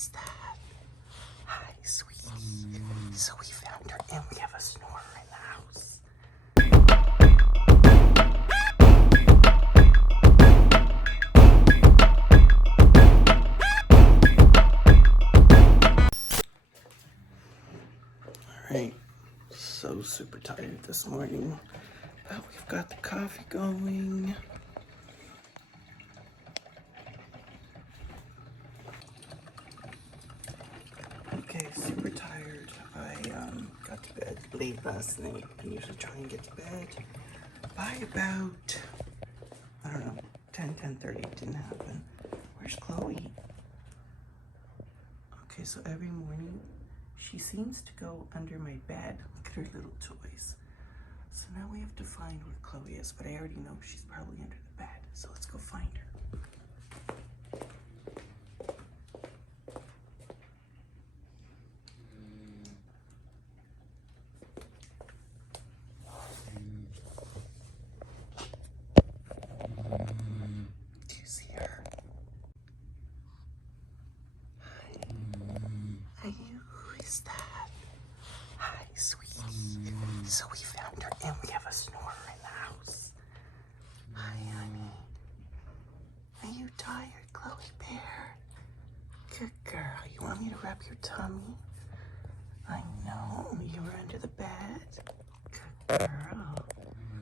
is that? Hi, sweetie. So we found her and we have a snorer in the house. Alright, so super tired this morning, but we've got the coffee going. Okay, super tired. I got to bed late last night. I usually try and get to bed by about, I don't know, 10:30. It didn't happen. Where's Chloe? Okay, so every morning she seems to go under my bed. Look at her little toys. So now we have to find where Chloe is, but I already know she's probably under the bed. So let's go find her. Do you see her? Hi. Who is that? Hi, sweetie. So we found her and we have a snorer in the house. Hi, honey. Are you tired, Chloe Bear? Good girl. You want me to rub your tummy? I know. You were under the bed. Good girl.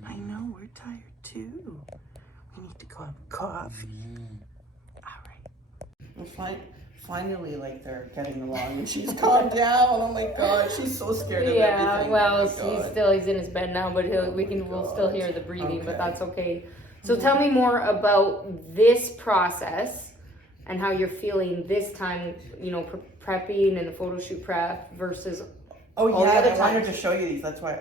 I know. We're tired too. We need to go have coffee. All right. Finally, like, they're getting along and she's calmed down. Oh my God, she's so scared of everything. Yeah, well, Oh he's in his bed now, but we'll still hear the breathing, but Okay. that's okay. So tell me more about this process and how you're feeling this time, you know, prepping and the photo shoot prep versus Oh all the yeah, other I wanted times. to show you these. That's why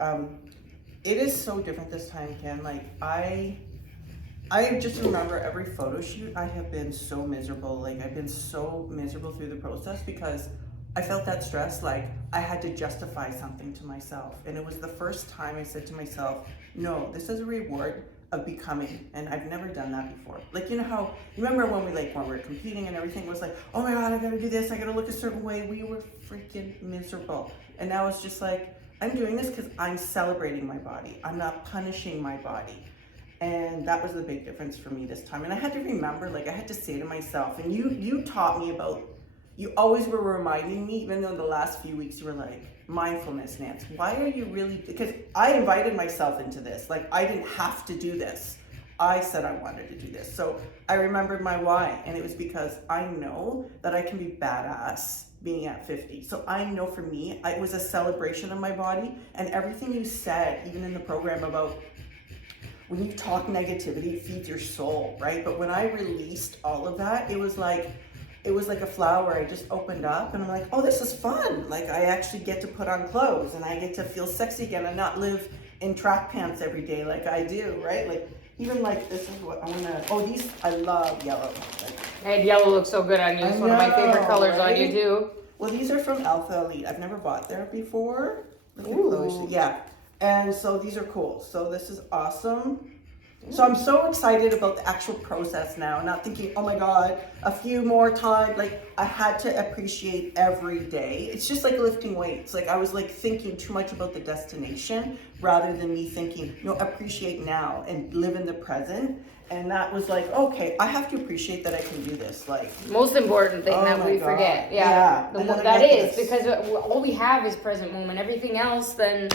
it is so different this time, Ken. Like I just remember every photo shoot I have been so miserable. Like I've been so miserable through the process because I felt that stress, like I had to justify something to myself. And it was the first time I said to myself, no, this is a reward of becoming. And I've never done that before. Like, you know how, you remember when we were competing and everything was like, oh my God, I gotta do this, I gotta look a certain way. We were freaking miserable. And now it's just like, I'm doing this because I'm celebrating my body. I'm not punishing my body. And that was the big difference for me this time. And I had to remember, like I had to say to myself, and you taught me about, you always were reminding me, even though the last few weeks you were like, mindfulness, Nance, why are you really, because I invited myself into this. Like I didn't have to do this. I said I wanted to do this. So I remembered my why. And it was because I know that I can be badass being at 50. So I know for me, it was a celebration of my body. And everything you said, even in the program about when you talk negativity, it feeds your soul, right? But when I released all of that, it was like a flower. I just opened up and I'm like, oh, this is fun. Like I actually get to put on clothes and I get to feel sexy again and not live in track pants every day like I do, right? Like even like this is what I wanna, oh, these, I love yellow. Like, And yellow looks so good on you. It's one of my favorite colors on you too. Well, these are from Alpha Elite. I've never bought there before. Ooh. Yeah. And so these are cool. So this is awesome. So I'm so excited about the actual process now, not thinking, oh my God, a few more times. Like I had to appreciate every day. It's just like lifting weights. Like I was like thinking too much about the destination rather than me thinking, no, appreciate now and live in the present. And that was like, okay, I have to appreciate that I can do this. Like Most important thing that we forget. Yeah. That is because all we have is present moment. Everything else then.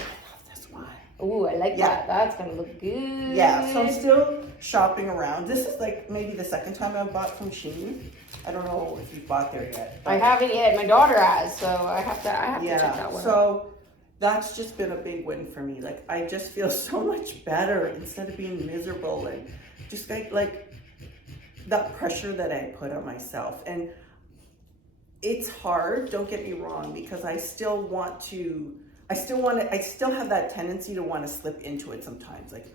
Ooh, I like that. That's gonna look good. Yeah, so I'm still shopping around. This is like maybe the second time I've bought from Shein. I don't know if you've bought there yet. I haven't yet. My daughter has, so I have to check that one out. So that's just been a big win for me. Like I just feel so much better instead of being miserable and just like that pressure that I put on myself. And it's hard, don't get me wrong, because I still have that tendency to want to slip into it sometimes. Like,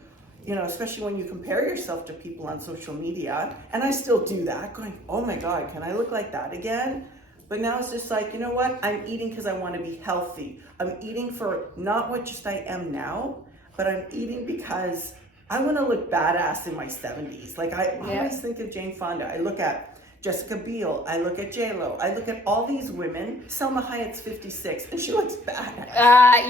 you know, especially when you compare yourself to people on social media. And I still do that, going, oh my God, can I look like that again? But now it's just like, you know what? I'm eating because I want to be healthy. I'm eating for not what just I am now, but I'm eating because I want to look badass in my 70s. Like I always think of Jane Fonda. I look at Jessica Biel. I look at J-Lo. I look at all these women. Selma Hayek's 56 and she looks badass.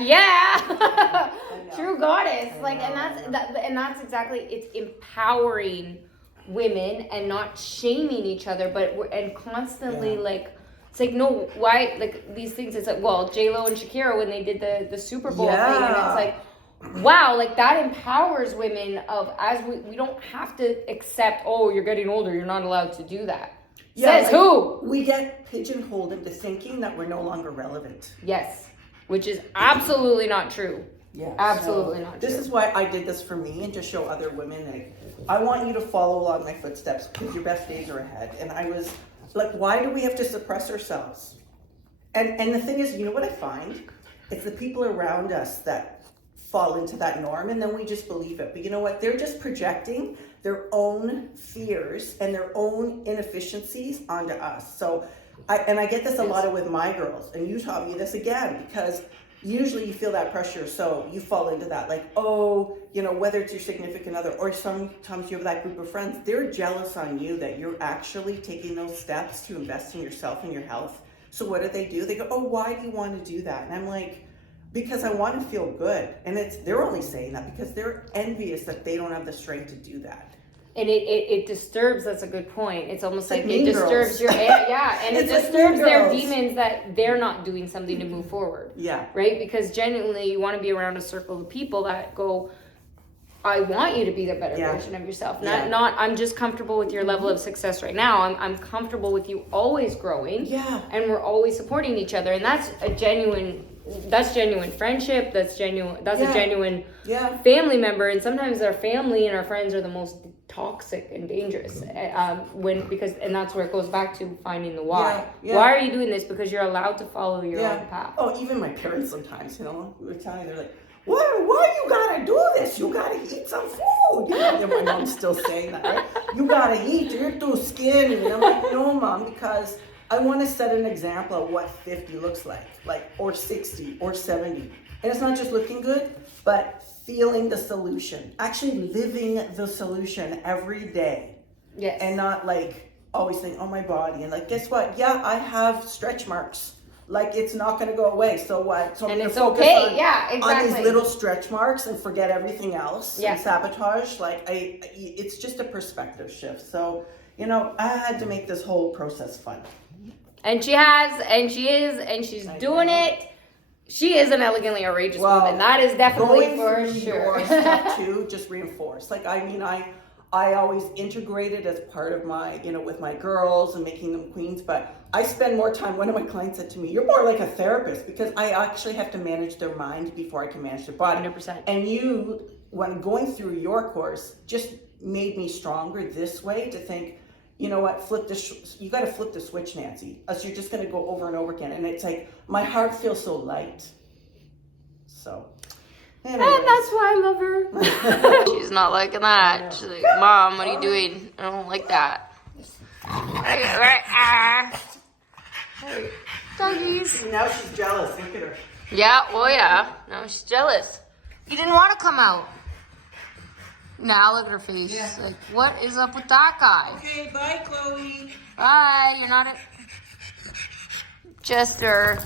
Yeah. True goddess. Like, and that's exactly, it's empowering women and not shaming each other, and constantly like, it's like, no, why, like these things, it's like, well, J-Lo and Shakira when they did the Super Bowl thing, and it's like, wow, like that empowers women of, as we don't have to accept, oh, you're getting older, you're not allowed to do that. Says like, who? We get pigeonholed into thinking that we're no longer relevant. Yes, which is absolutely not true. Yeah, absolutely not true. This is why I did this for me and to show other women, like, I want you to follow along my footsteps because your best days are ahead. And I was like, why do we have to suppress ourselves? And the thing is, you know what I find? It's the people around us that fall into that norm and then we just believe it. But you know what? They're just projecting their own fears and their own inefficiencies onto us. So I get this a lot with my girls, and you taught me this again, because usually you feel that pressure, so you fall into that, like, oh, you know, whether it's your significant other or sometimes you have that group of friends, they're jealous on you that you're actually taking those steps to invest in yourself and your health. So what do? They go, oh, why do you want to do that? And I'm like, because I want to feel good. And they're only saying that because they're envious that they don't have the strength to do that. And it disturbs, that's a good point. It's almost like it girls. disturbs your, and it disturbs their demons that they're not doing something to move forward. Yeah. Right? Because genuinely you want to be around a circle of people that go, I want you to be the better version of yourself. Not I'm just comfortable with your level of success right now. I'm comfortable with you always growing. Yeah. And we're always supporting each other. And that's genuine friendship. That's a genuine family member. And sometimes our family and our friends are the most toxic and dangerous and that's where it goes back to finding the why. Why are you doing this? Because you're allowed to follow your own path. Oh, even my parents sometimes, you know, we were telling, they're like, why you gotta do this? You gotta eat some food. You know, my mom's still saying that, right? You gotta eat, you're too skinny. And I'm like, no, Mom, because I want to set an example of what 50 looks like, or 60, or 70. And it's not just looking good, but feeling the solution, actually living the solution every day. Yes. And not like always think, oh, my body. And like, guess what? Yeah, I have stretch marks. Like, it's not going to go away. So what? So and it's okay. On these little stretch marks and forget everything else and sabotage. Like, it's just a perspective shift. So, you know, I had to make this whole process fun. And she has, and she is, and she's doing it. She is an elegantly outrageous woman. That is definitely for sure. Your stuff too, just reinforce. Like, I mean, I always integrated as part of my, you know, with my girls and making them queens, but I spend more time. One of my clients said to me, you're more like a therapist, because I actually have to manage their mind before I can manage their body. 100%. And you, when going through your course, just made me stronger this way to think, you know what, you got to flip the switch, Nancy, else you're just going to go over and over again. And it's like, my heart feels so light. So, anyways. And that's why I love her. She's not liking that. She's like, Mom, what are you doing? I don't like that. Doggies. Now she's jealous. Look at her. Yeah, well, yeah. Now she's jealous. You didn't want to come out. Now look at her face. Yeah. Like, what is up with that guy? Okay, bye, Chloe. Bye. You're not a Jester.